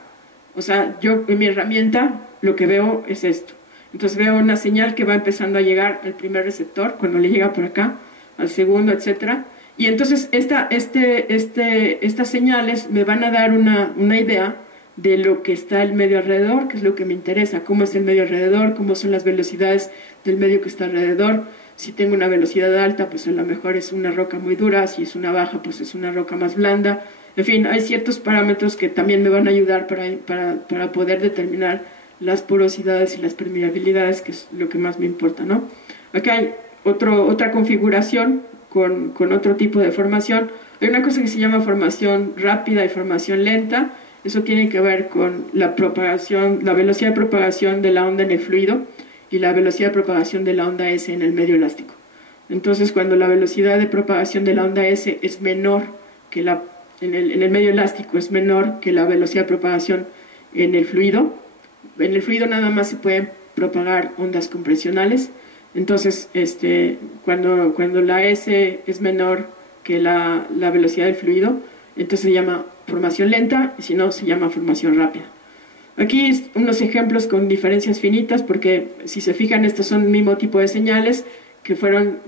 o sea, yo en mi herramienta lo que veo es esto. Entonces veo una señal que va empezando a llegar al primer receptor, cuando le llega por acá, al segundo, etcétera. Y entonces estas señales me van a dar una idea de lo que está el medio alrededor, que es lo que me interesa, cómo es el medio alrededor, cómo son las velocidades del medio que está alrededor. Si tengo una velocidad alta, pues a lo mejor es una roca muy dura, si es una baja, pues es una roca más blanda. En fin, hay ciertos parámetros que también me van a ayudar para poder determinar las porosidades y las permeabilidades, que es lo que más me importa, ¿no? Acá hay otra configuración con otro tipo de formación. Hay una cosa que se llama formación rápida y formación lenta. Eso tiene que ver con la propagación, la velocidad de propagación de la onda en el fluido y la velocidad de propagación de la onda S en el medio elástico. Entonces, cuando la velocidad de propagación de la onda S es menor que en el medio elástico, es menor que la velocidad de propagación en el fluido nada más se pueden propagar ondas compresionales. Entonces, cuando la S es menor que la velocidad del fluido, entonces se llama formación lenta, y si no, se llama formación rápida. Aquí unos ejemplos con diferencias finitas, porque si se fijan, estos son el mismo tipo de señales que fueron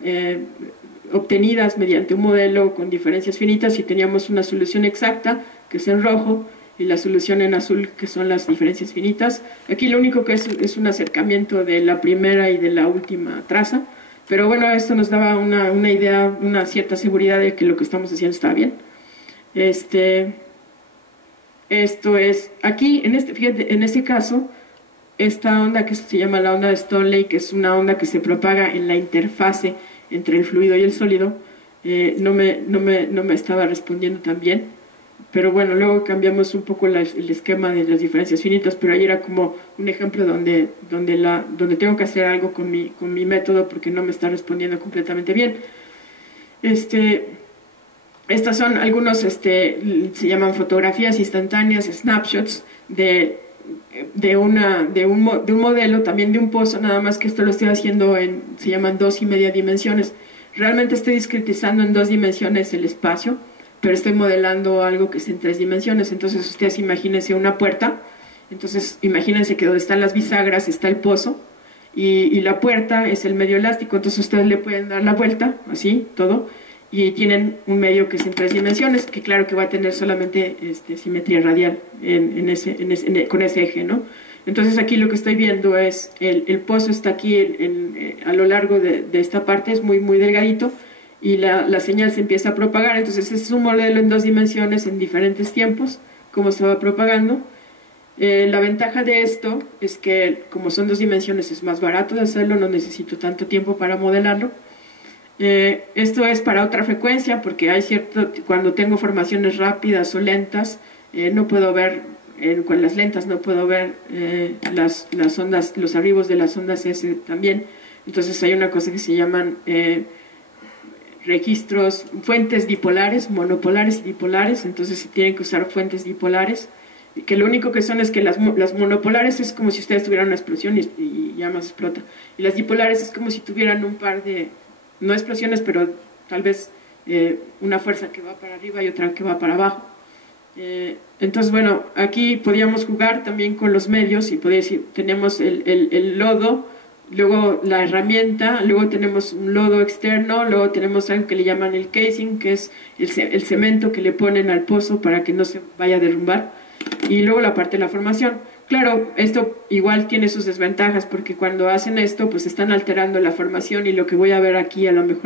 obtenidas mediante un modelo con diferencias finitas y teníamos una solución exacta, que es en rojo, y la solución en azul, que son las diferencias finitas. Aquí lo único que es un acercamiento de la primera y de la última traza, pero bueno, esto nos daba una idea, una cierta seguridad de que lo que estamos haciendo está bien. Esto es, aquí, fíjate, en este caso, esta onda que se llama la onda de Stoneley, que es una onda que se propaga en la interfase entre el fluido y el sólido, no me estaba respondiendo tan bien, pero bueno, luego cambiamos un poco el esquema de las diferencias finitas, pero ahí era como un ejemplo donde tengo que hacer algo con mi método porque no me está respondiendo completamente bien. Estas son algunos, se llaman fotografías instantáneas, snapshots de un modelo, también de un pozo, nada más que esto lo estoy haciendo se llaman 2,5 dimensiones. Realmente estoy discretizando en 2 dimensiones el espacio, pero estoy modelando algo que es en 3 dimensiones. Entonces ustedes imagínense una puerta, entonces imagínense que donde están las bisagras está el pozo, y la puerta es el medio elástico, entonces ustedes le pueden dar la vuelta, así, todo, y tienen un medio que es en 3 dimensiones, que claro que va a tener solamente simetría radial con ese eje, ¿no? Entonces aquí lo que estoy viendo es, el pozo está aquí a lo largo de esta parte, es muy, muy delgadito, y la señal se empieza a propagar. Entonces este es un modelo en 2 dimensiones en diferentes tiempos, cómo se va propagando. La ventaja de esto es que como son 2 dimensiones es más barato de hacerlo, no necesito tanto tiempo para modelarlo. Esto es para otra frecuencia, porque cuando tengo formaciones rápidas o lentas, no puedo ver, con las lentas no puedo ver las ondas, los arribos de las ondas S también. Entonces hay una cosa que se llaman registros, fuentes dipolares, monopolares y dipolares. Entonces se tienen que usar fuentes dipolares, que lo único que son es que las monopolares es como si ustedes tuvieran una explosión y ya más explota, y las dipolares es como si tuvieran un par de, no explosiones, pero tal vez una fuerza que va para arriba y otra que va para abajo. Entonces, bueno, aquí podíamos jugar también con los medios y podía decir, tenemos el lodo, luego la herramienta, luego tenemos un lodo externo, luego tenemos algo que le llaman el casing, que es el cemento que le ponen al pozo para que no se vaya a derrumbar, y luego la parte de la formación. Claro, esto igual tiene sus desventajas, porque cuando hacen esto, pues están alterando la formación, y lo que voy a ver aquí a lo mejor